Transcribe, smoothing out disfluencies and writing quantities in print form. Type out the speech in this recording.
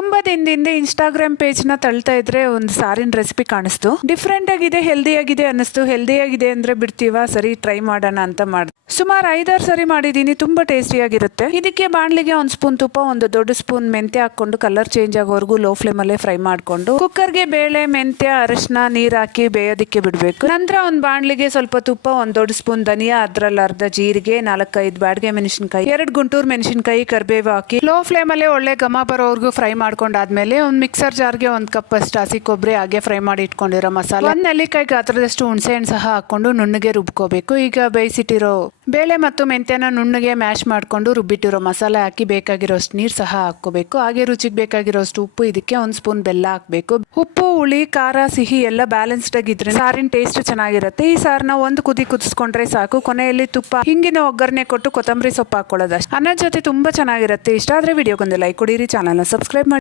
ತುಂಬಾ ದಿನದಿಂದ Instagram page ನ ತಳ್ತಾ ಇದ್ರೆ ಒಂದು ಸಾರಿನ ರೆಸಿಪಿ ಕಾಣಿಸ್ತು. ಡಿಫ್ರೆಂಟ್ ಆಗಿದೆ, ಹೆಲ್ದಿ ಆಗಿದೆ ಅನ್ನಿಸ್ತು. ಹೆಲ್ದಿ ಆಗಿದೆ ಅಂದ್ರೆ ಬಿಡ್ತೀವಾ, ಸರಿ ಟ್ರೈ ಮಾಡೋಣ ಅಂತ ಮಾಡಿದೆ. ಸುಮಾರು 5-6 ಸರಿ ಮಾಡಿದೀನಿ. ತುಂಬಾ ಟೇಸ್ಟಿಯಾಗಿರುತ್ತೆ. ಇದಕ್ಕೆ ಬಾಣಲಿಗೆ 1 ಸ್ಪೂನ್ ತುಪ್ಪ, 1 ದೊಡ್ಡ ಸ್ಪೂನ್ ಮೆಂತ್ಯ ಹಾಕೊಂಡು ಕಲರ್ ಚೇಂಜ್ ಆಗೋವರೆಗೂ ಲೋ ಫ್ಲೇಮ್ ಅಲ್ಲೇ ಫ್ರೈ ಮಾಡ್ಕೊಂಡು ಕುಕ್ಕರ್ಗೆ ಬೇಳೆ, ಮೆಂತ್ಯ, ಅರಿಶಿನ, ನೀರ್ ಹಾಕಿ ಬೇಯೋದಕ್ಕೆ ಬಿಡ್ಬೇಕು. ನಂತರ ಒಂದು ಬಾಣಲಿಗೆ ಸ್ವಲ್ಪ ತುಪ್ಪ, 1 ದೊಡ್ಡ ಸ್ಪೂನ್ ಧನಿಯಾ, ಅದ್ರಲ್ಲಿ ಅರ್ಧ ಜೀರಿಗೆ, 4-5 ಬ್ಯಾಡಗೆ ಮೆಣಸಿನಕಾಯಿ, 2 ಗುಂಟೂರು ಮೆಣಸಿನಕಾಯಿ, ಕರಿಬೇವು ಹಾಕಿ ಲೋ ಫ್ಲೇಮ್ ಅಲ್ಲೇ ಒಳ್ಳೆ ಘಮ ಬರೋವರೆಗೂ ಫ್ರೈ ಮಾಡ್ಕೊಂಡಾದ್ಮೇಲೆ ಒಂದು ಮಿಕ್ಸರ್ ಜಾರ್ಗೆ 1 ಕಪ್ ಅಷ್ಟು ಹಸಿ ಕೊಬ್ಬರಿ, ಹಾಗೆ ಫ್ರೈ ಮಾಡಿ ಇಟ್ಕೊಂಡಿರೋ ಮಸಾಲೆ, 1 ನೆಲ್ಲಿಕಾಯಿ ಗಾತ್ರದಷ್ಟು ಹುಣಸೆ ಹಣ್ಣು ಸಹ ಹಾಕೊಂಡು ನುಣ್ಣಗೆ ರುಬ್ಕೋಬೇಕು. ಈಗ ಬೇಯಿಸಿಟ್ಟಿರೋ ಬೇಳೆ ಮತ್ತು ಮೆಂತ್ಯನ ನುಣ್ಣಗೆ ಮ್ಯಾಶ್ ಮಾಡ್ಕೊಂಡು ರುಬ್ಬಿಟ್ಟಿರೋ ಮಸಾಲೆ ಹಾಕಿ ಬೇಕಾಗಿರೋಷ್ಟು ನೀರು ಸಹ ಹಾಕೋಬೇಕು. ಹಾಗೆ ರುಚಿಗೆ ಬೇಕಾಗಿರೋಷ್ಟು ಉಪ್ಪು, ಇದಕ್ಕೆ 1 ಸ್ಪೂನ್ ಬೆಲ್ಲ ಹಾಕಬೇಕು. ಉಪ್ಪು, ಹುಳಿ, ಖಾರ, ಸಿಹಿ ಎಲ್ಲ ಬ್ಯಾಲೆನ್ಸ್ಡ್ ಆಗಿದ್ರೆ ಸಾರಿನ ಟೇಸ್ಟ್ ಚೆನ್ನಾಗಿರುತ್ತೆ. ಈ ಸಾರನ್ನ 1 ಕುದಿ ಕುದಿಸ್ಕೊಂಡ್ರೆ ಸಾಕು. ಕೊನೆಯಲ್ಲಿ ತುಪ್ಪ, ಹಿಂಗಿನ ಒಗ್ಗರಣೆ ಕೊಟ್ಟು ಕೊತ್ತಂಬರಿ ಸೊಪ್ಪು ಹಾಕೊಳ್ಳೋದಷ್ಟು. ಅನ್ನದ ಜೊತೆ ತುಂಬಾ ಚೆನ್ನಾಗಿರುತ್ತೆ. ಇಷ್ಟ ಆದ್ರೆ ವಿಡಿಯೋಗೊಂದು ಲೈಕ್ ಕೊಡಿರಿ, ಚಾನಲ್ನ ಸಬ್ಸ್ಕ್ರೈಬ್ ಮಾಡಿ.